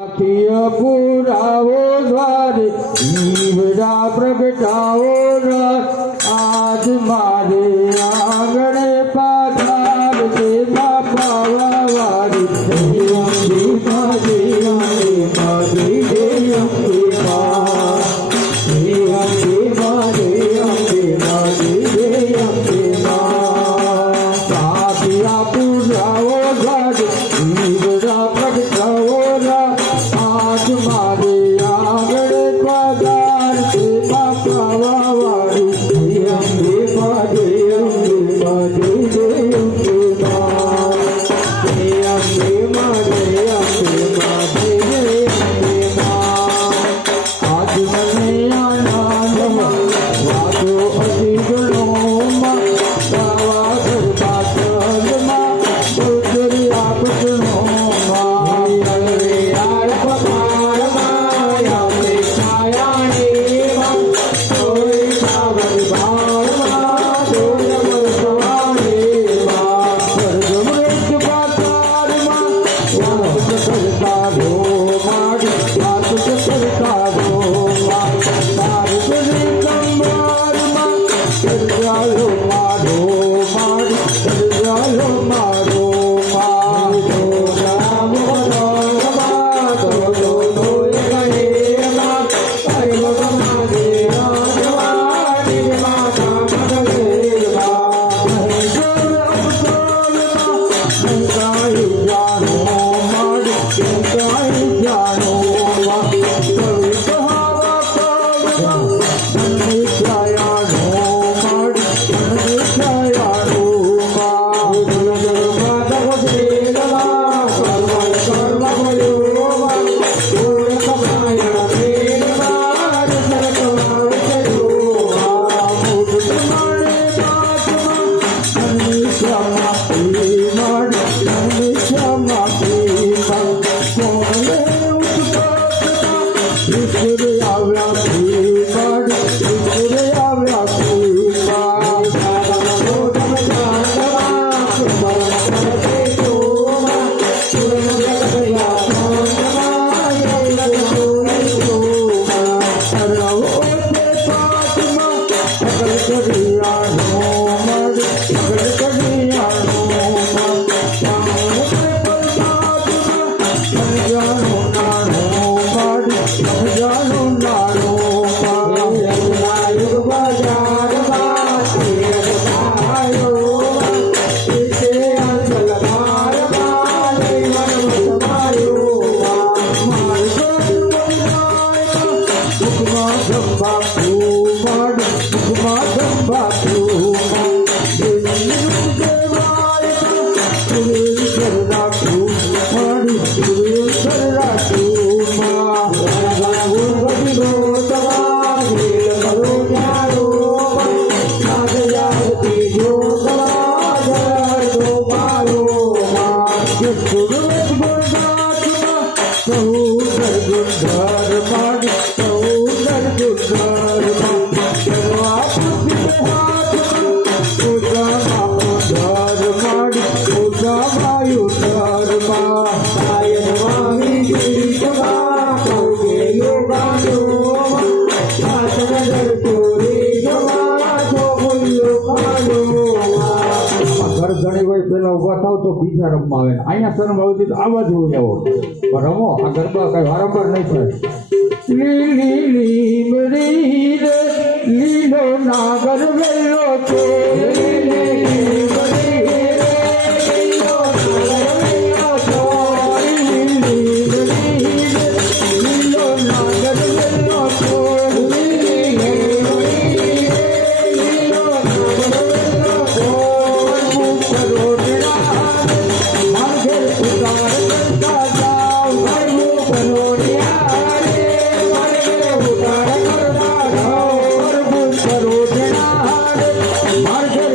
अखिया पुरावो द्वार ईवड़ा प्रगटाओ आज मारे आंगणे पाधार से बापावा वारी अम्बी मारे अम्बी मारे अम्बी मारे अम्बी मारे अम्बी अखिया पुरावो द्वार ईवड़ा प्रगटाओ आज मारे आंगणे पधार से बापावा वारी अम्बे मारे अम्बे मारे अम्बे मारे अम्बे मारे अम्बे आज मने आनंद वादो अजीगलो गावा गरबा चंदमा बोलरी आप सुनो रमो आ गरबा कई वारंवार नहीं पड़े लीलो नागर वेलो के मार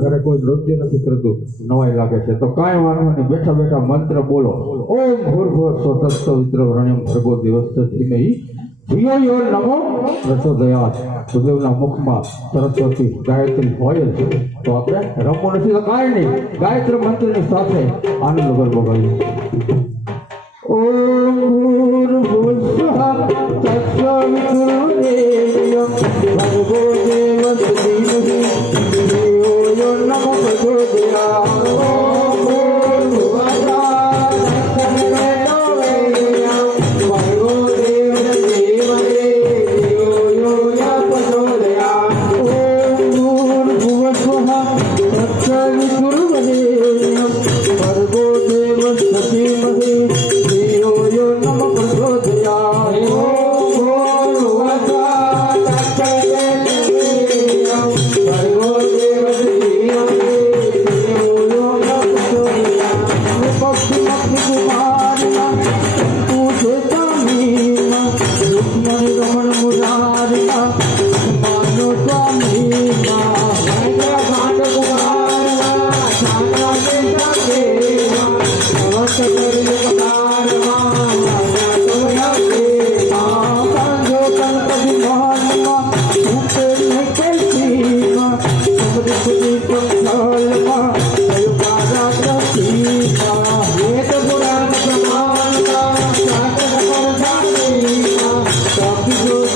ઘરે કોઈ નૃત્ય નથી કરતું, નવાઈ લાગે છે તો કાંઈ વાંધો નહીં, બેઠા બેઠા મંત્ર બોલો. ઓમ ભૂર્ભુવઃ સ્વઃ તત્સવિતુર્વરેણ્યં ભર્ગો દેવસ્ય ધીમહિ ધિયો યો નમો પ્રચોદયાત. ગુરુદેવના મુખમાં સરસ્વતી ગાયત્રી હોય જ, તો આપણે રમવું નથી તો કાંઈ નહીં, ગાયત્રી મંત્રની સાથે આનંદ ગરબો ગાઈએ. ઓમ ભૂર્ભુવઃ સ્વઃ તત્સવિતુર્વરેણ્યં ભર્ગો દેવસ્ય ધીમહિ Thank you.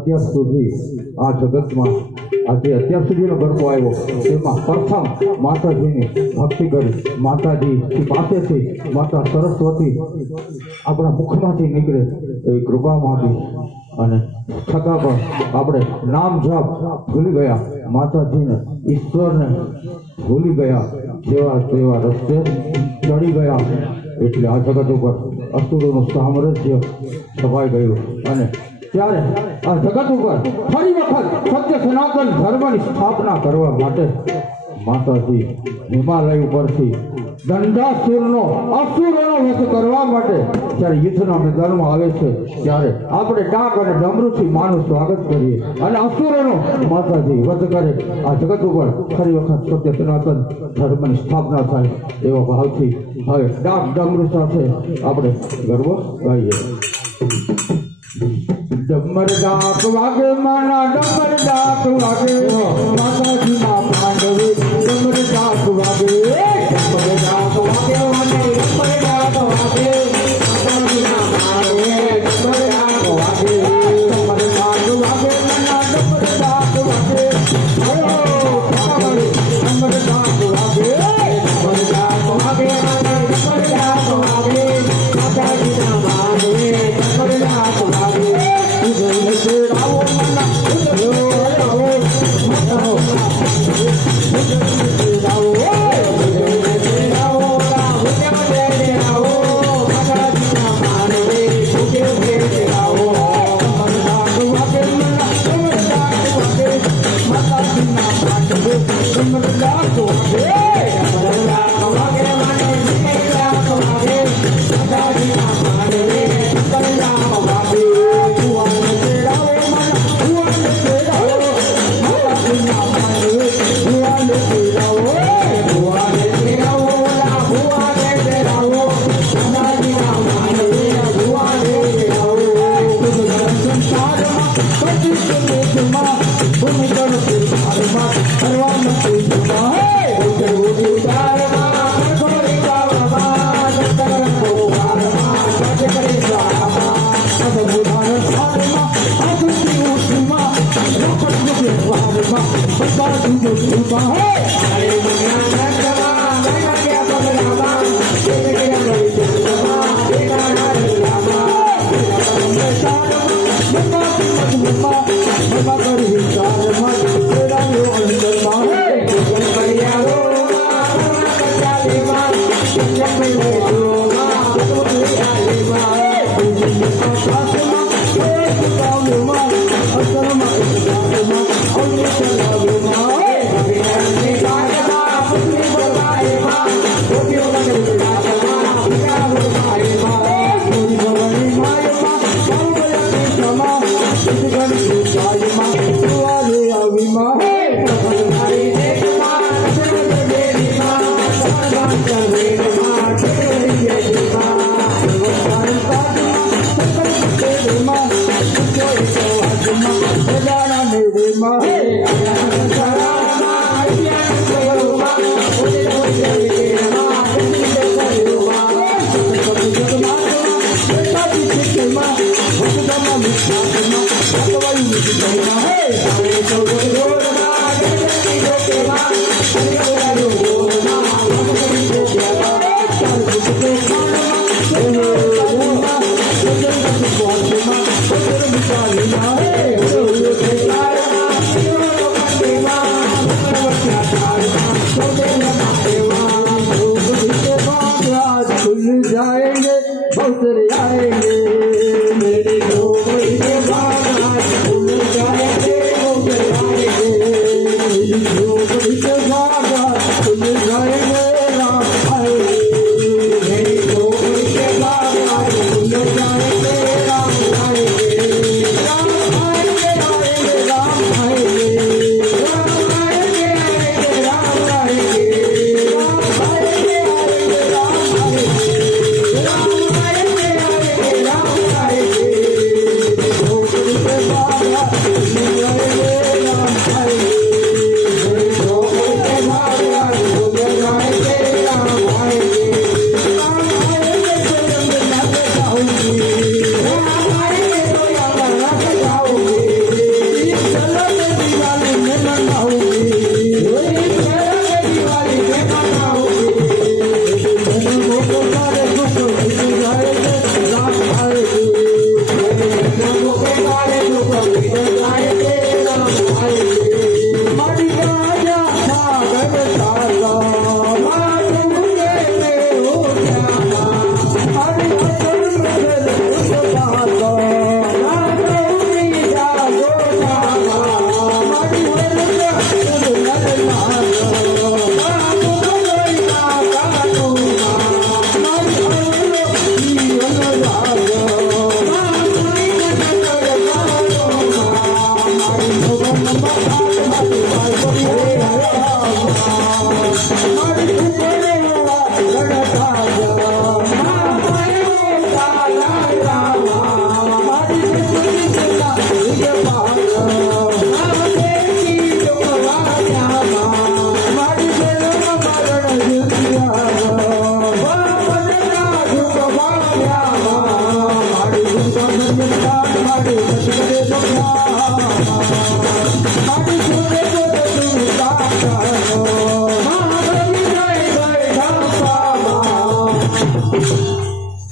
અત્યાર સુધી આ જગતમાં આજે અત્યાર સુધીનો ગરબો આવ્યો તેમાં પ્રથમ માતાજીની ભક્તિ કરી માતાજી પાસેથી માતા સરસ્વતી આપણા મુખમાંથી નીકળે એવી કૃપા માંગી અને છતાં પણ આપણે નામ જાપ ભૂલી ગયા માતાજીને ઈશ્વરને ભૂલી ગયા જેવા તેવા રસ્તે ચડી ગયા એટલે આ જગત ઉપર અસુરોનું સામ્રાજ્ય છવાઈ ગયું અને ત્યારે આ જગત ઉપર ફરી વખત સત્ય સનાતન ધર્મની સ્થાપના કરવા માટે માતાજી હિમાલય ઉપરથી દંડાસુરનો અસુરોનો વધ કરવા માટે જ્યારે યુદ્ધના મેદાનમાં આવે છે ત્યારે આપણે ડાક અને ડમરૂથી માનું સ્વાગત કરીએ અને અસુરોનો માતાજી વધ કરે આ જગત ઉપર ફરી વખત સત્ય સનાતન ધર્મની સ્થાપના થાય એવા ભાવથી હવે ડાક ડમરૂ સાથે આપણે ગર્વ ગાઈએ. ડમર ડાક વાગે માના ડમર ડાક વાગે માતાજીના પાંડવે ડમર ડાક વાગે ડમર ડાક વાગે મને ડમર ડાક વાગે માતાજીના પાંડવે ડમર ડાક વાગે ડમર ડાક વાગે માના ડમર ડાક વાગે ડમર ડાક વાગે ડમર ડાક વાગે મને ડમર ડાક વાગે માતાજીના પાંડવે ડમર ડાક વાગે मेरे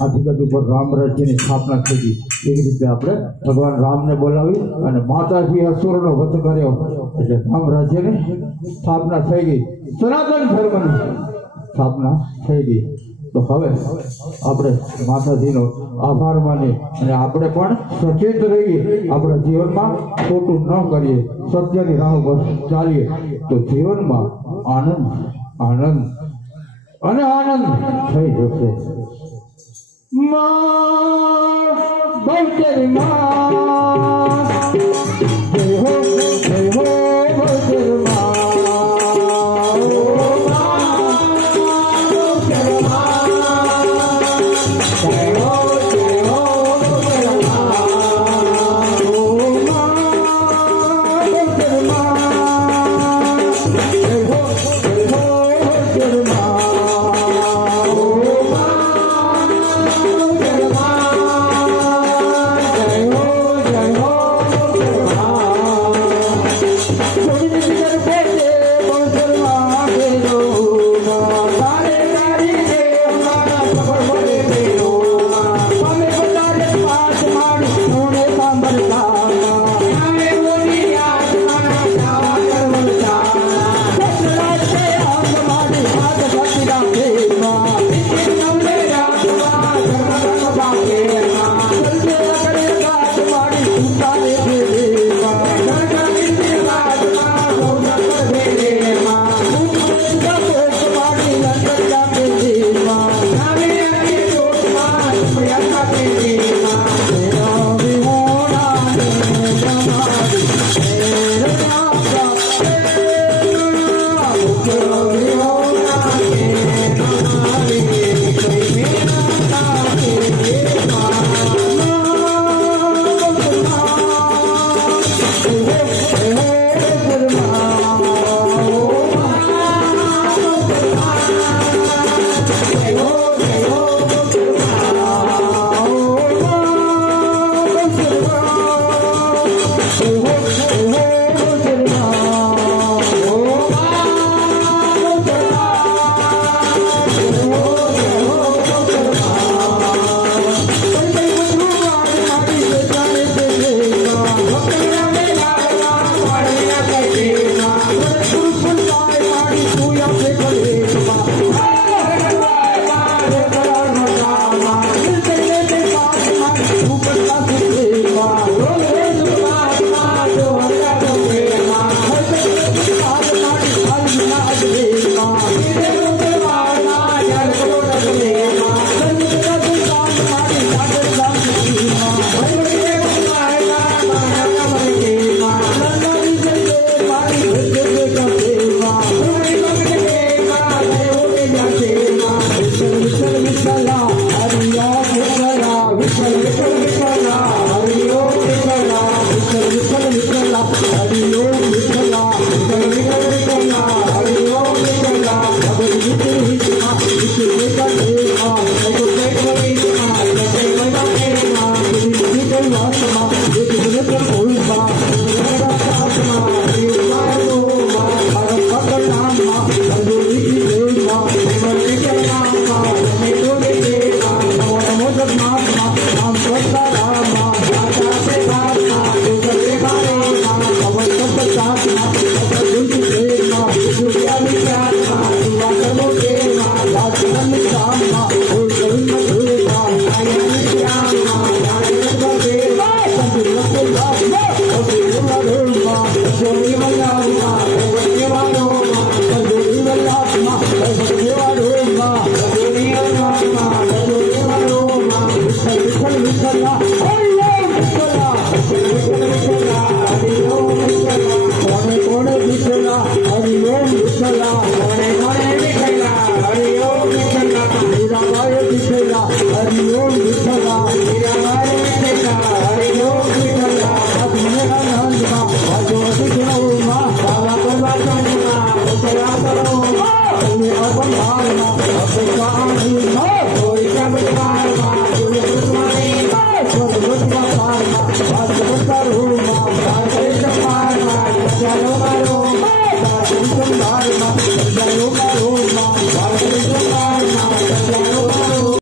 હકીકત ઉપર રામ રાજ્યની સ્થાપના થઈ ગઈ એવી રીતે આપણે ભગવાન રામને બોલાવી અને માતાજી અસુરનો વધ કર્યો એટલે રામ રાજ્યની સ્થાપના થઈ ગઈ, સનાતન ધર્મની સ્થાપના થઈ ગઈ। તો હવે આપણે માતાજીનો આભાર માનીએ અને આપણે પણ સચેત રહીએ, આપણા જીવનમાં ખોટું ન કરીએ, સત્યની રાહ પર ચાલીએ તો જીવનમાં આનંદ આનંદ અને આનંદ થઈ જશે। બહુચર જય હો બહુચર हरि ओम विठला જય માતા